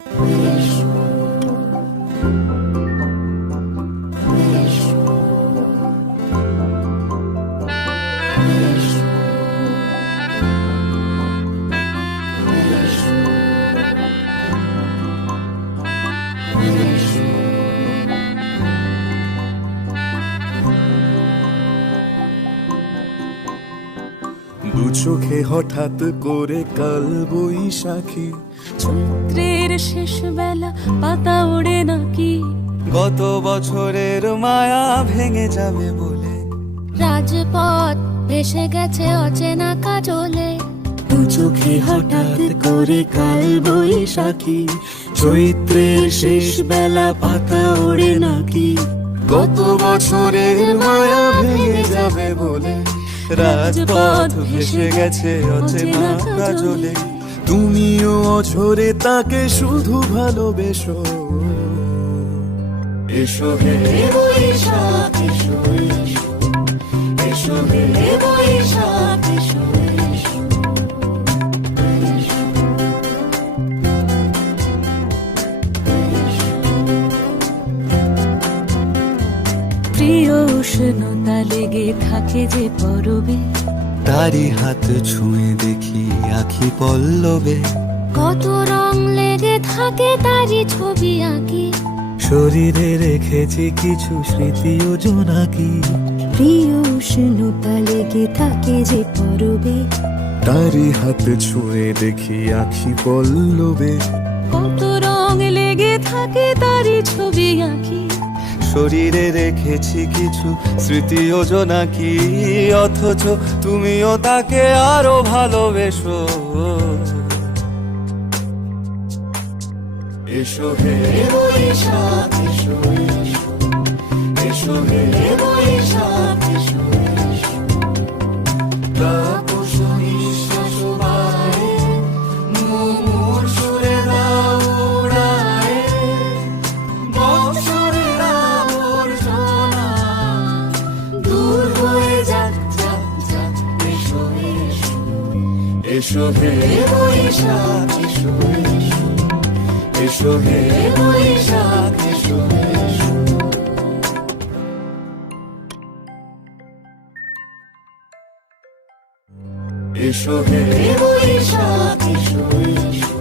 দু চোখে হঠাৎ করে কাল বৈশাখী, চৈত্রের শেষ বেলা পাতা ওড়ে নাকি, গত বছরের মায়া ভেঙে যাবে বলে রাজপথ ভেসে গেছে অচেনা কাজলে। দু চোখে হঠাৎ করে কাল বৈশাখী, চৈত্রের শেষ বেলা পাতা ওড়ে নাকি, গত বছরের মায়া ভেঙে যাবে বলে রাজপথ ভেসে গেছে অচেনা কাজলে। তুমিও অঝরে তাকে শুধু ভালোবেসো, এসো হে বৈশাখ এসো এসো, এসো হে বৈশাখ এসো এসো। প্রিয় উষ্ণতা লেগে থাকে যে পরবে, তারি হাত ছুঁয়ে দেখি আখি পল্লবে, কত রং লেগে থাকে তারই ছবি আঁকি, শরীরে রেখেছি কিছু স্মৃতি ও জোনাকি। প্রিয় উষ্ণতা লেগে থাকে যে পরবে, তারি হাত ছুঁয়ে দেখি আখি পল্লবে, কত রং লেগে থাকে তারই ছবি আঁকি, শরীরে রেখেছি কিছু স্মৃতি ও জোনাকি। অথচ তুমিও তাকে আরো ভালোবেসো, এসো হে বৈশাখ এসো এসো, এসো হে বৈশাখ এসো এসো। তাপস নিঃশ্বাস বায়ে, মুমুর সুরে দাও উড়ায়ে, বৎসরের আবর্জনা দূর হয়ে যাক যাক যাক। এসো এসো, এসো হে বৈশাখ এসো এসো, এসো হে বৈশাখ এসো এসো। এসো হে বৈশাখ এসো এসো,